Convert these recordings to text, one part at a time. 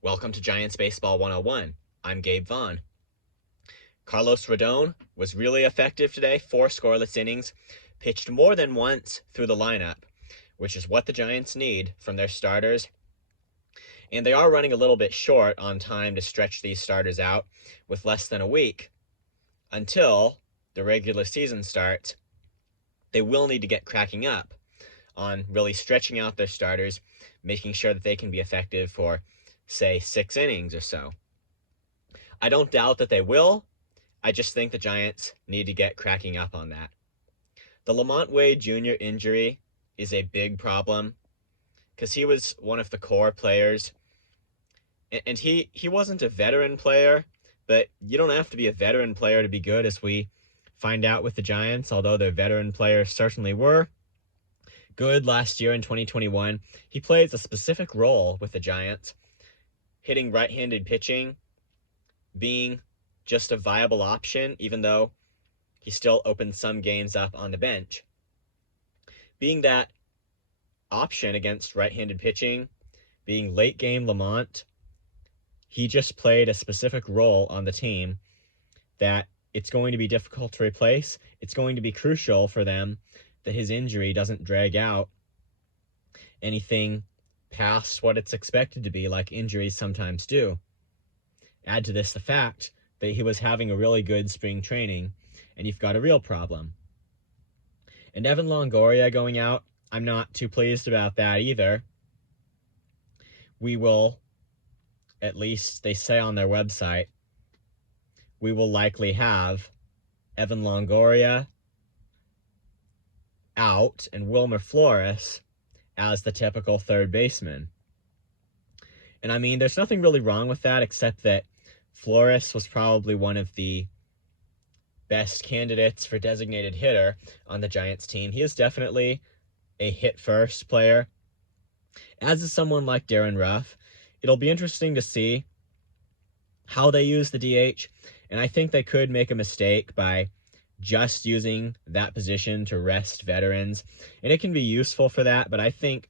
Welcome to Giants Baseball 101. I'm Gabe Vaughn. Carlos Rodon was really effective today, 4 scoreless innings, pitched more than once through the lineup, which is what the Giants need from their starters. And they are running a little bit short on time to stretch these starters out with less than a week until the regular season starts. They will need to get cracking up on really stretching out their starters, making sure that they can be effective for, say, 6 innings or so. I don't doubt that they will. I just think the Giants need to get cracking up on that. The LaMonte Wade Jr. injury is a big problem because he was one of the core players. And he wasn't a veteran player, but you don't have to be a veteran player to be good, as we find out with the Giants, although their veteran players certainly were good last year in 2021. He plays a specific role with the Giants, hitting right-handed pitching, being just a viable option, even though he still opens some games up on the bench. Being that option against right-handed pitching, being late-game LaMonte, he just played a specific role on the team that it's going to be difficult to replace. It's going to be crucial for them that his injury doesn't drag out anything past what it's expected to be, like injuries sometimes do. Add to this the fact that he was having a really good spring training, and you've got a real problem. And Evan Longoria going out, I'm not too pleased about that either. We will, at least they say on their website, we will likely have Evan Longoria out and Wilmer Flores as the typical third baseman. And I mean, there's nothing really wrong with that, except that Flores was probably one of the best candidates for designated hitter on the Giants team. He is definitely a hit-first player, as is someone like Darren Ruff. It'll be interesting to see how they use the DH, and I think they could make a mistake by just using that position to rest veterans, and it can be useful for that, but I think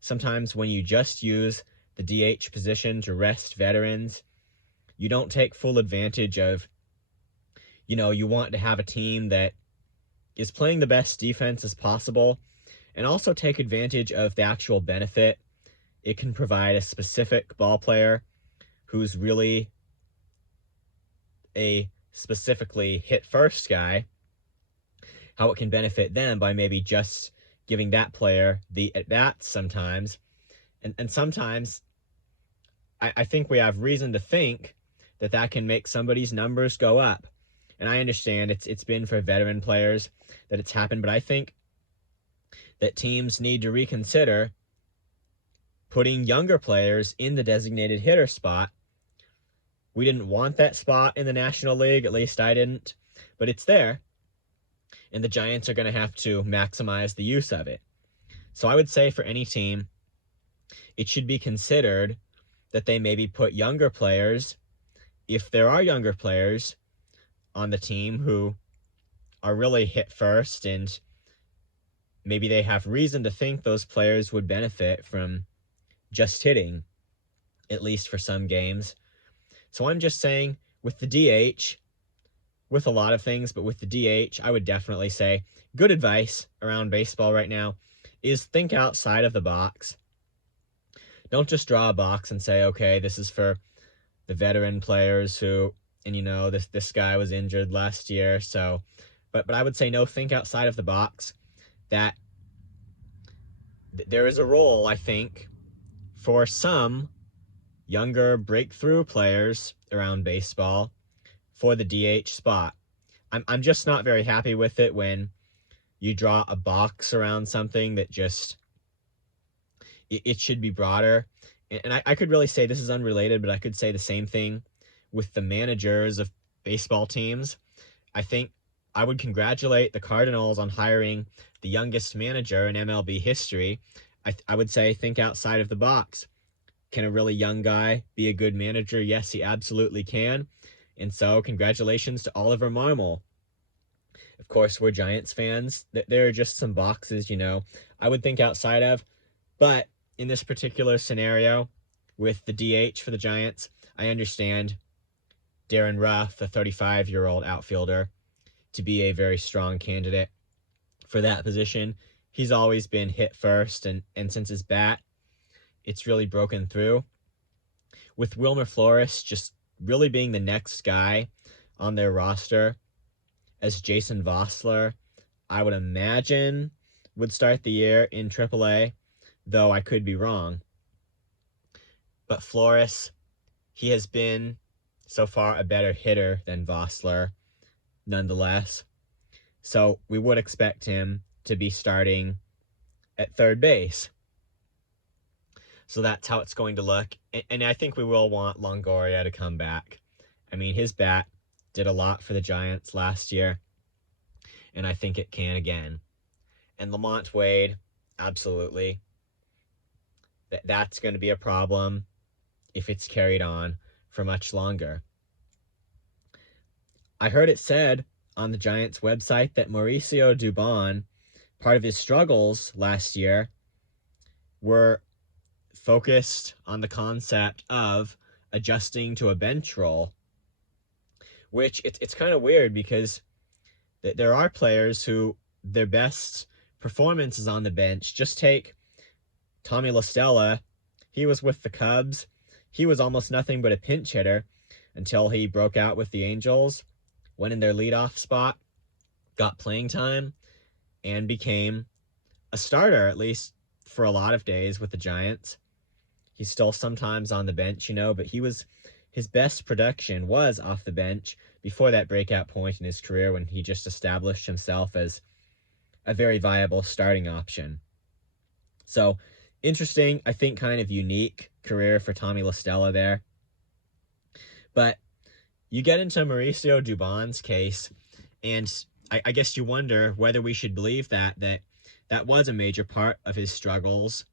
sometimes when you just use the DH position to rest veterans, you don't take full advantage of, you want to have a team that is playing the best defense as possible, and also take advantage of the actual benefit it can provide a specific ball player who's really a specifically hit first guy, how it can benefit them by maybe just giving that player the at-bats sometimes. And sometimes I think we have reason to think that that can make somebody's numbers go up. And I understand it's been for veteran players that it's happened, but I think that teams need to reconsider putting younger players in the designated hitter spot. We didn't want that spot in the National League, at least I didn't, but it's there, and the Giants are going to have to maximize the use of it. So I would say for any team, it should be considered that they maybe put younger players, if there are younger players on the team who are really hit first, and maybe they have reason to think those players would benefit from just hitting, at least for some games. So I'm just saying, with the DH, with a lot of things, but with the DH, I would definitely say good advice around baseball right now is think outside of the box. Don't just draw a box and say, okay, this is for the veteran players who, and this guy was injured last year, so, but I would say no, think outside of the box, that there is a role, I think, for some younger breakthrough players around baseball for the DH spot. I'm just not very happy with it when you draw a box around something that just, it should be broader. And I could really say this is unrelated, but I could say the same thing with the managers of baseball teams. I think I would congratulate the Cardinals on hiring the youngest manager in MLB history. I would say think outside of the box. Can a really young guy be a good manager? Yes, he absolutely can. And so congratulations to Oliver Marmol. Of course, we're Giants fans. There are just some boxes, I would think outside of. But in this particular scenario, with the DH for the Giants. I understand Darren Ruff, the 35-year-old outfielder, to be a very strong candidate for that position. He's always been hit first, and since his bat, it's really broken through. With Wilmer Flores just really being the next guy on their roster, as Jason Vossler, I would imagine, would start the year in AAA, though I could be wrong. But Flores, he has been so far a better hitter than Vossler, nonetheless. So we would expect him to be starting at third base. So that's how it's going to look. And I think we will want Longoria to come back. I mean, his bat did a lot for the Giants last year, and I think it can again. And LaMonte Wade, absolutely. That's going to be a problem if it's carried on for much longer. I heard it said on the Giants website that Mauricio Dubon, part of his struggles last year, were focused on the concept of adjusting to a bench role, which it's kind of weird because there are players who their best performance is on the bench. Just take Tommy La Stella. He was with the Cubs. He was almost nothing but a pinch hitter until he broke out with the Angels, went in their leadoff spot, got playing time, and became a starter, at least for a lot of days with the Giants. He's still sometimes on the bench, but his best production was off the bench before that breakout point in his career when he just established himself as a very viable starting option. So, interesting, I think kind of unique career for Tommy La Stella there. But you get into Mauricio Dubon's case, and I guess you wonder whether we should believe that was a major part of his struggles,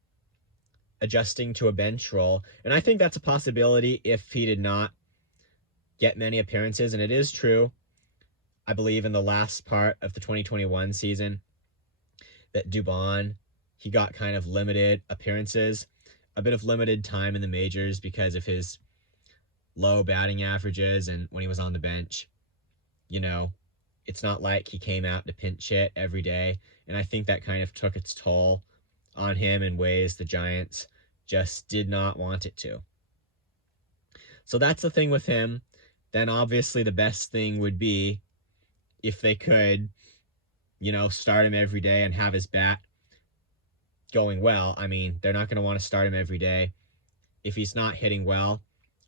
adjusting to a bench role. And I think that's a possibility if he did not get many appearances. And it is true, I believe, in the last part of the 2021 season, that Dubon, he got kind of limited appearances, a bit of limited time in the majors because of his low batting averages. And when he was on the bench, it's not like he came out to pinch hit every day. And I think that kind of took its toll on him in ways the Giants just did not want it to. So that's the thing with him. Then obviously the best thing would be if they could, start him every day and have his bat going well. I mean, they're not going to want to start him every day if he's not hitting well.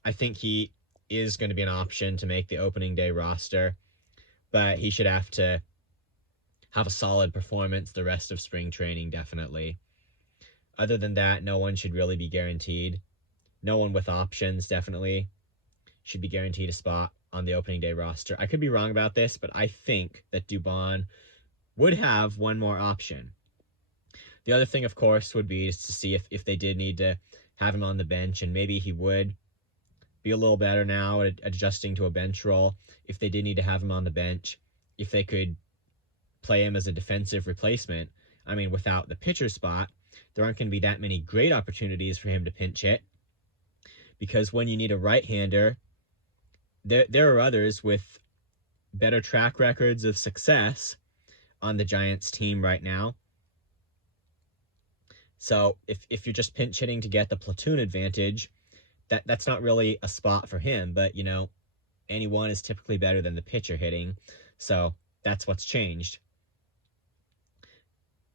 I think he is going to be an option to make the opening day roster, but he should have to have a solid performance the rest of spring training, definitely. Other than that, no one should really be guaranteed. No one with options, definitely, should be guaranteed a spot on the opening day roster. I could be wrong about this, but I think that Dubon would have one more option. The other thing, of course, would be to see if they did need to have him on the bench, and maybe he would be a little better now at adjusting to a bench role if they did need to have him on the bench, if they could play him as a defensive replacement. I mean, without the pitcher spot, there aren't going to be that many great opportunities for him to pinch hit, because when you need a right-hander, there are others with better track records of success on the Giants team right now. So if you're just pinch hitting to get the platoon advantage, that's not really a spot for him. But, anyone is typically better than the pitcher hitting. So that's what's changed.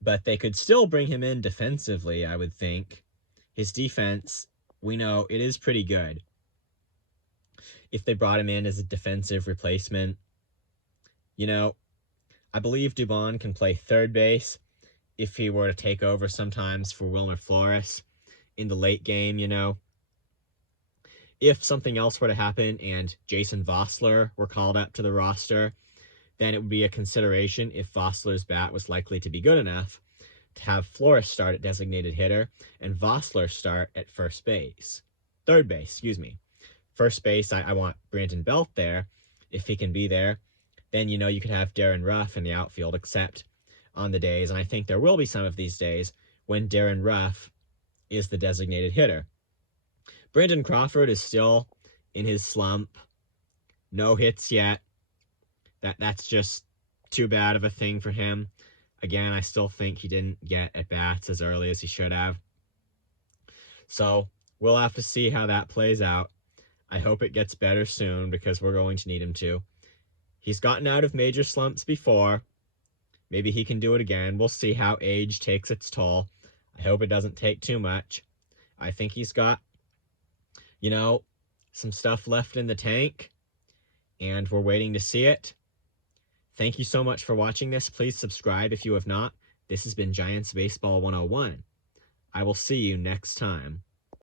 But they could still bring him in defensively, I would think. His defense, we know it is pretty good. If they brought him in as a defensive replacement, I believe Dubon can play third base if he were to take over sometimes for Wilmer Flores in the late game, If something else were to happen and Jason Vossler were called up to the roster, then it would be a consideration if Vossler's bat was likely to be good enough to have Flores start at designated hitter and Vossler start at third base. First base, I want Brandon Belt there. If he can be there, then, you could have Darren Ruff in the outfield, except on the days, and I think there will be some of these days, when Darren Ruff is the designated hitter. Brandon Crawford is still in his slump. No hits yet. That's just too bad of a thing for him. Again, I still think he didn't get at-bats as early as he should have. So we'll have to see how that plays out. I hope it gets better soon because we're going to need him to. He's gotten out of major slumps before. Maybe he can do it again. We'll see how age takes its toll. I hope it doesn't take too much. I think he's got, some stuff left in the tank, and we're waiting to see it. Thank you so much for watching this. Please subscribe if you have not. This has been Giants Baseball 101. I will see you next time.